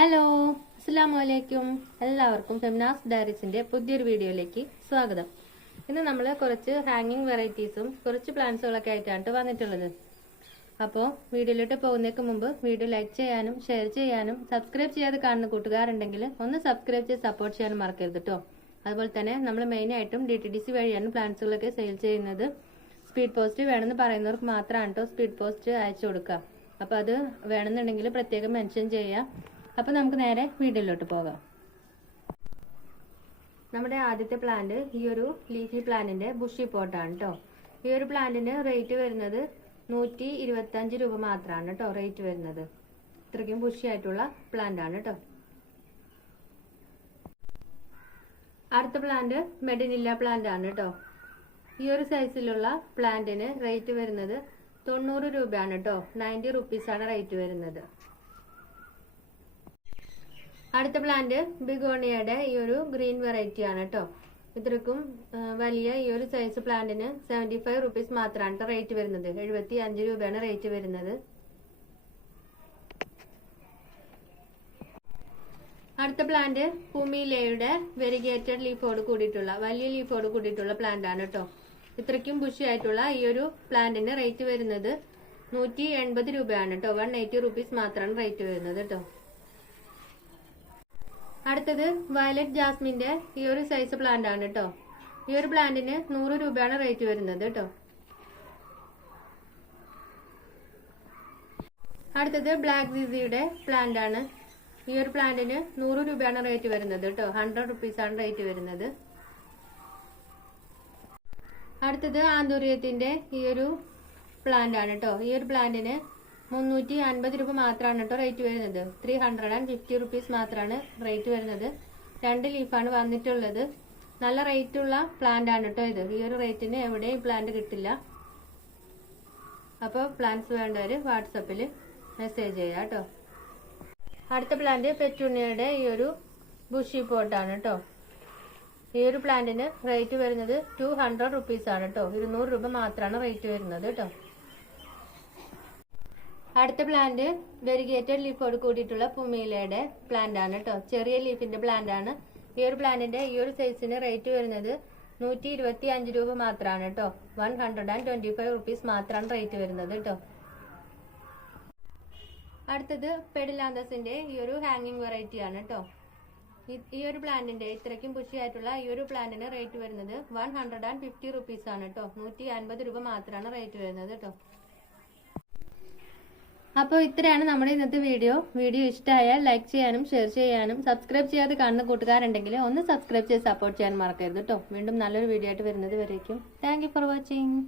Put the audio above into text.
Hello, അസ്സലാമു അലൈക്കും. എല്ലാവർക്കും ഫെമിനാസ് ഡയറീസിന്റെ പുതിയൊരു വീഡിയോയിലേക്ക് സ്വാഗതം. ഇന്ന് നമ്മൾ കുറച്ച് ഹാങ്ങിങ് വെറൈറ്റീസും കുറച്ച് പ്ലാന്റ്സുകളൊക്കെ ആയിട്ടാണ് വന്നിട്ടുള്ളത്. അപ്പോൾ വീഡിയോയിലോട്ട് പോകുന്നതിന് മുമ്പ് വീഡിയോ ലൈക്ക് ചെയ്യാനും ഷെയർ ചെയ്യാനും സബ്സ്ക്രൈബ് ചെയ്യാതെ കാണുന്ന കൂട്ടുകാരുണ്ടെങ്കിൽ ഒന്ന് സബ്സ്ക്രൈബ് ചെയ്ത് സപ്പോർട്ട് ചെയ്യാനും മറക്കരുത് കേട്ടോ. അതുപോലെ തന്നെ നമ്മൾ മെയിനായിട്ടും DTDC വഴിയാണ് പ്ലാന്റ്സുകളൊക്കെ സെയിൽ ചെയ്യുന്നത്. സ്പീഡ് പോസ്റ്റ് വേണമെന്ന് പറയുന്നവർക്ക് മാത്രമാണ് കേട്ടോ സ്പീഡ് പോസ്റ്റ് അയച്ചു കൊടുക്കുക. അപ്പോൾ അത് വേണമെന്നുണ്ടെങ്കിൽ പ്രത്യേകം മെൻഷൻ ചെയ്യാം. അപ്പോൾ നമുക്ക് നേരെ വീഡിയോയിലോട്ട് പോകാം. നമ്മുടെ ആദ്യത്തെ പ്ലാന്റ് ഈ ഒരു ലീഫി പ്ലാന്റിന്റെ ബുഷി പോട്ടാണ് കേട്ടോ. ഈ ഒരു പ്ലാന്റിന് റേറ്റ് വരുന്നത് 125 രൂപ മാത്രമാണ് കേട്ടോ റേറ്റ് വരുന്നത്. ഇത്രയ്ക്കും ബുഷി ആയിട്ടുള്ള പ്ലാന്റ് ആണ് കേട്ടോ. അടുത്ത പ്ലാന്റ് മെഡിനില്ല പ്ലാന്റ് ആണ് കേട്ടോ. ഈ ഒരു സൈസിലുള്ള പ്ലാന്റിന് റേറ്റ് വരുന്നത് 90 രൂപയാണ് കേട്ടോ. 90 റുപ്പീസാണ് റേറ്റ് വരുന്നത്. അടുത്ത പ്ലാന്റ് ബിഗോണിയയുടെ ഈ ഒരു ഗ്രീൻ വെറൈറ്റി ആണ് കേട്ടോ. ഇത്രക്കും വലിയ ഈ ഒരു സൈസ് പ്ലാന്റിന് 75 റുപ്പീസ് മാത്രമാണ് റേറ്റ് വരുന്നത്. 75 രൂപയാണ് റേറ്റ് വരുന്നത്. അടുത്ത പ്ലാന്റ് പുമീലയുടെ വെരിഗേറ്റഡ് ലീഫോട് കൂടിയിട്ടുള്ള വലിയ ലീഫോട് കൂടിയിട്ടുള്ള പ്ലാന്റ് ആണ് കേട്ടോ. ഇത്രയ്ക്കും ബുഷി ആയിട്ടുള്ള ഈ ഒരു പ്ലാന്റിന് റേറ്റ് വരുന്നത് 180 രൂപയാണ് കേട്ടോ. 180 റുപ്പീസ് മാത്രമാണ് റേറ്റ് വരുന്നത് കേട്ടോ. അടുത്തത് വയലറ്റ് ജാസ്മിന്റെ ഈ ഒരു സൈസ് പ്ലാന്റ് ആണ് കേട്ടോ. ഈ ഒരു പ്ലാന്റിന് 100 രൂപയാണ് റേറ്റ് വരുന്നത് കേട്ടോ. അടുത്തത് ബ്ലാക്ക് സിസിയുടെ പ്ലാന്റ് ആണ്. ഈ ഒരു പ്ലാന്റിന് 100 രൂപയാണ് റേറ്റ് വരുന്നത് കേട്ടോ. 100 റുപ്പീസാണ് റേറ്റ് വരുന്നത്. അടുത്തത് ആന്തൂര്യത്തിന്റെ ഈ ഒരു പ്ലാന്റ് ആണ് കേട്ടോ. ഈ ഒരു പ്ലാന്റിന് 350 രൂപ മാത്രമാണ് കേട്ടോ റേറ്റ് വരുന്നത്. 350 റുപ്പീസ് മാത്രമാണ് റേറ്റ് വരുന്നത്. 2 ലീഫാണ് വന്നിട്ടുള്ളത്. നല്ല റേറ്റുള്ള പ്ലാന്റ് ആണ് കേട്ടോ ഇത്. ഈ ഒരു റേറ്റിന് എവിടെയും പ്ലാന്റ് കിട്ടില്ല. അപ്പോൾ പ്ലാന്റ്സ് വേണ്ടവർ വാട്സപ്പിൽ മെസ്സേജ് ചെയ്യാം കേട്ടോ. അടുത്ത പ്ലാന്റ് പെറ്റൂണിയയുടെ ഈ ഒരു ബുഷി പോട്ടാണ് കേട്ടോ. ഈ ഒരു പ്ലാന്റിന് റേറ്റ് വരുന്നത് 200 റുപ്പീസാണ് കേട്ടോ. 200 രൂപ മാത്രമാണ് റേറ്റ് വരുന്നത് കേട്ടോ. അടുത്ത പ്ലാന്റ് വെരിഗേറ്റഡ് ലീഫോട് കൂടിയിട്ടുള്ള പുമീലയുടെ പ്ലാന്റ് ആണ് കേട്ടോ. ചെറിയ ലീഫിന്റെ പ്ലാന്റ് ആണ്. ഈ ഒരു പ്ലാന്റിന്റെ ഈ ഒരു സൈസിന് റേറ്റ് വരുന്നത് 125 രൂപ മാത്രമാണ് കേട്ടോ. 125 റുപ്പീസ് മാത്രമാണ് റേറ്റ് വരുന്നത് കേട്ടോ. അടുത്തത് പെഡിലാന്തസിന്റെ ഈ ഒരു ഹാങ്ങിങ് വെറൈറ്റി ആണ് കേട്ടോ. ഈ ഒരു പ്ലാന്റിന്റെ ഇത്രയ്ക്കും ബുഷി ആയിട്ടുള്ള ഈ ഒരു പ്ലാന്റിന് റേറ്റ് വരുന്നത് 150 റുപ്പീസ് ആണ് കേട്ടോ. 150 രൂപ മാത്രമാണ് റേറ്റ് വരുന്നത് കേട്ടോ. അപ്പോൾ ഇത്രയാണ് നമ്മുടെ ഇന്നത്തെ വീഡിയോ. ഇഷ്ടമായാൽ ലൈക്ക് ചെയ്യാനും ഷെയർ ചെയ്യാനും സബ്സ്ക്രൈബ് ചെയ്യാതെ കാണുന്ന കൂട്ടുകാരുണ്ടെങ്കിൽ ഒന്ന് സബ്സ്ക്രൈബ് ചെയ്ത് സപ്പോർട്ട് ചെയ്യാൻ മറക്കരുത് കേട്ടോ. വീണ്ടും നല്ലൊരു വീഡിയോ ആയിട്ട് വരുന്നത് വരേക്കും. Thank you for watching.